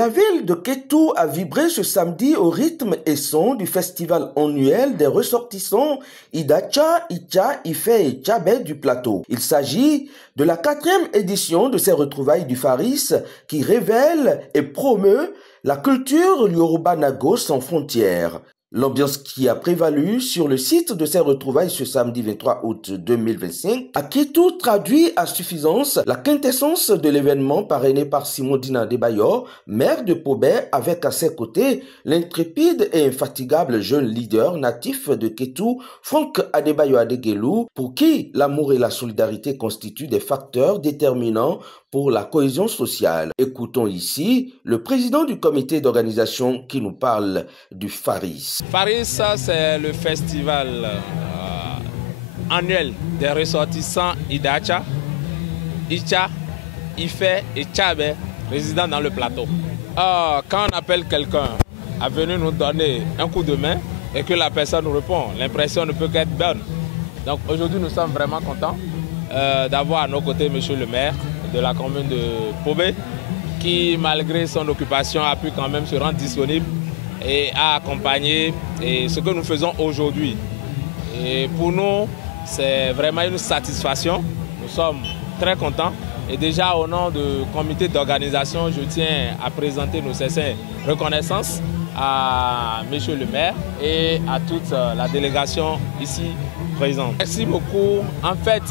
La ville de Kétou a vibré ce samedi au rythme et son du festival annuel des ressortissants Idacha, Icha, Ifé et Tchabé du plateau. Il s'agit de la 4e édition de ces retrouvailles du Faris qui révèle et promeut la culture Yoruba Nago sans frontières. L'ambiance qui a prévalu sur le site de ces retrouvailles ce samedi 23 août 2025 à Kétou traduit à suffisance la quintessence de l'événement parrainé par Simondina Adebayor, maire de Pobé, avec à ses côtés l'intrépide et infatigable jeune leader natif de Kétou, Franck Adebayor Adegelou, pour qui l'amour et la solidarité constituent des facteurs déterminants pour la cohésion sociale. Écoutons ici le président du comité d'organisation qui nous parle du Faris. Faris, c'est le festival annuel des ressortissants Idacha, Icha, Ifé et Tchabé résidant dans le plateau. Quand on appelle quelqu'un à venir nous donner un coup de main et que la personne nous répond, l'impression ne peut qu'être bonne. Donc aujourd'hui, nous sommes vraiment contents d'avoir à nos côtés M. le maire de la commune de Pobé qui, malgré son occupation, a pu quand même se rendre disponible et à accompagner ce que nous faisons aujourd'hui. Et pour nous, c'est vraiment une satisfaction. Nous sommes très contents. Et déjà, au nom du comité d'organisation, je tiens à présenter nos sincères reconnaissances à M. le maire et à toute la délégation ici présente. Merci beaucoup. En fait,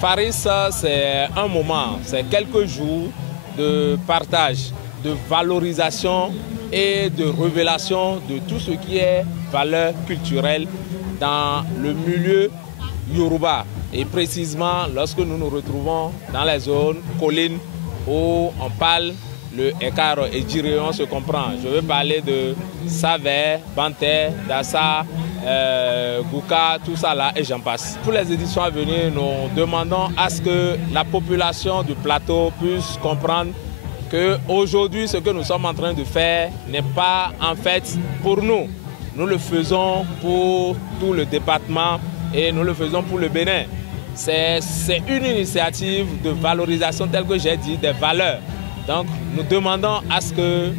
Faris, c'est un moment, c'est quelques jours de partage, de valorisation et de révélation de tout ce qui est valeur culturelle dans le milieu Yoruba. Et précisément lorsque nous nous retrouvons dans les zones collines où on parle le Ekaro et Djiré, on se comprend. Je veux parler de Savé, Banté, Dassa, Gouka, tout ça là et j'en passe. Pour les éditions à venir, nous demandons à ce que la population du plateau puisse comprendre qu'aujourd'hui, ce que nous sommes en train de faire n'est pas en fait pour nous. Nous le faisons pour tout le département et nous le faisons pour le Bénin. C'est une initiative de valorisation, telle que j'ai dit, des valeurs. Donc nous demandons à ce que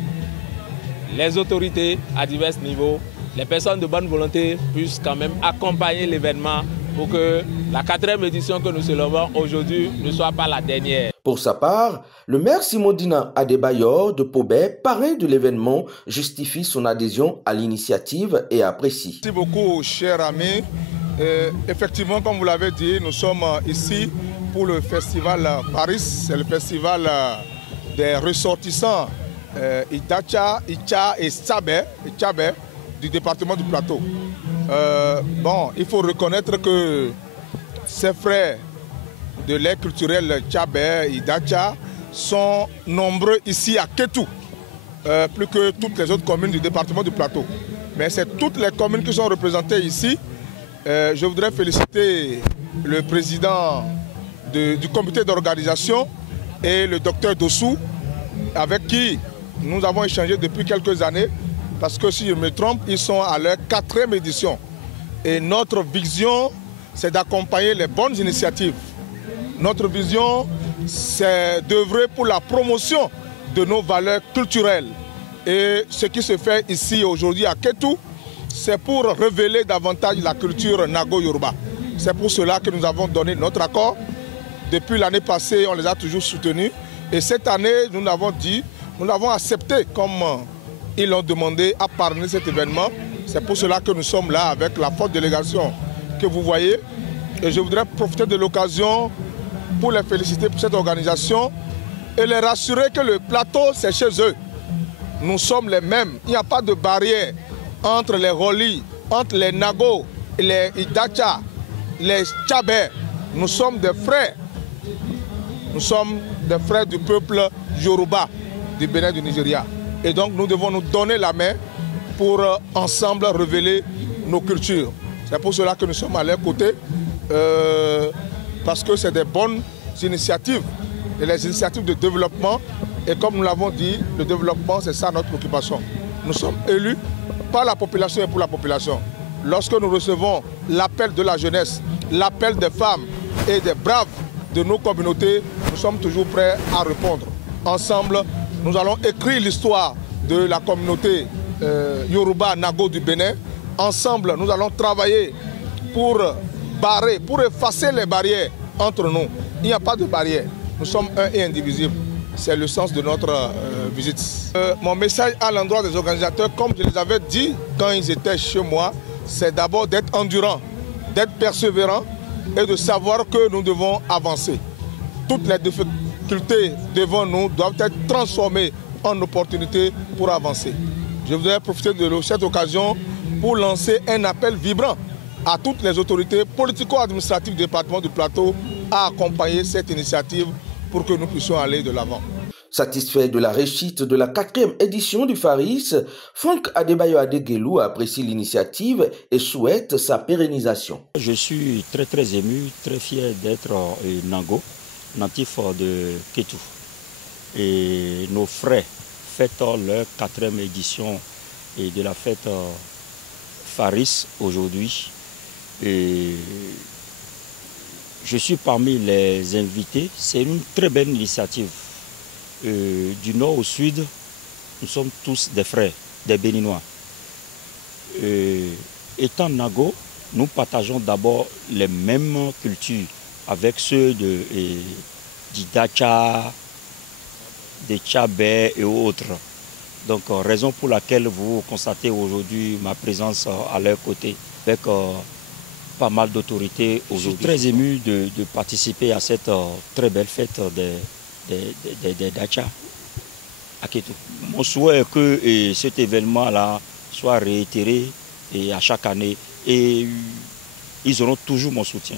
les autorités à divers niveaux, les personnes de bonne volonté puissent quand même accompagner l'événement pour que la 4e édition que nous célébrons aujourd'hui ne soit pas la dernière. Pour sa part, le maire Simondina Adebayor de Pobé, parrain de l'événement, justifie son adhésion à l'initiative et apprécie. Merci beaucoup, chers amis. Effectivement, comme vous l'avez dit, nous sommes ici pour le festival Faris. C'est le festival des ressortissants Idacha, Icha et Tchabé du département du Plateau. Il faut reconnaître que ces frères de l'ère culturelle Tchabé, Idacha sont nombreux ici à Kétou, plus que toutes les autres communes du département du Plateau. Mais c'est toutes les communes qui sont représentées ici. Je voudrais féliciter le président du comité d'organisation et le docteur Dossou, avec qui nous avons échangé depuis quelques années, parce que si je me trompe, ils sont à leur 4e édition. Et notre vision, c'est d'accompagner les bonnes initiatives. Notre vision, c'est d'œuvrer pour la promotion de nos valeurs culturelles. Et ce qui se fait ici aujourd'hui à Kétou, c'est pour révéler davantage la culture Nago-Yoruba. C'est pour cela que nous avons donné notre accord. Depuis l'année passée, on les a toujours soutenus. Et cette année, nous l'avons accepté comme ils l'ont demandé à parrainer cet événement. C'est pour cela que nous sommes là avec la forte délégation que vous voyez. Et je voudrais profiter de l'occasion pour les féliciter pour cette organisation et les rassurer que le plateau, c'est chez eux. Nous sommes les mêmes. Il n'y a pas de barrière entre les Roli, entre les Nago, les Idacha, les Tchabé. Nous sommes des frères. Nous sommes des frères du peuple Yoruba du Bénin du Nigeria. Et donc nous devons nous donner la main pour ensemble révéler nos cultures. C'est pour cela que nous sommes à leur côté, parce que c'est des bonnes initiatives, et les initiatives de développement. Et comme nous l'avons dit, le développement, c'est ça notre occupation. Nous sommes élus par la population et pour la population. Lorsque nous recevons l'appel de la jeunesse, l'appel des femmes et des braves de nos communautés, nous sommes toujours prêts à répondre. Ensemble, Nous allons écrire l'histoire de la communauté Yoruba Nago du Bénin. Ensemble, nous allons travailler pour barrer, pour effacer les barrières entre nous. Il n'y a pas de barrière. Nous sommes un et indivisibles. C'est le sens de notre visite. Mon message à l'endroit des organisateurs, comme je les avais dit quand ils étaient chez moi, c'est d'abord d'être endurant, d'être persévérant et de savoir que nous devons avancer. Toutes les difficultés devant nous doivent être transformées en opportunités pour avancer. Je voudrais profiter de cette occasion pour lancer un appel vibrant à toutes les autorités politico-administratives du département du Plateau à accompagner cette initiative pour que nous puissions aller de l'avant. Satisfait de la réussite de la 4e édition du Faris, Franck Adebayo Adegelou apprécie l'initiative et souhaite sa pérennisation. Je suis très ému, très fier d'être Nago, natif de Kétou. Et nos frères fêtent leur 4e édition de la fête Faris aujourd'hui. Et je suis parmi les invités. C'est une très belle initiative. Du nord au sud, nous sommes tous des frères, des Béninois. Étant Nago, nous partageons d'abord les mêmes cultures avec ceux d'Idacha, de Tchabé et autres. Donc, raison pour laquelle vous constatez aujourd'hui ma présence à leur côté avec pas mal d'autorités aujourd'hui. Je suis très ému de participer à cette très belle fête des Dacha à Kétou. Mon souhait est que cet événement-là soit réitéré à chaque année et ils auront toujours mon soutien.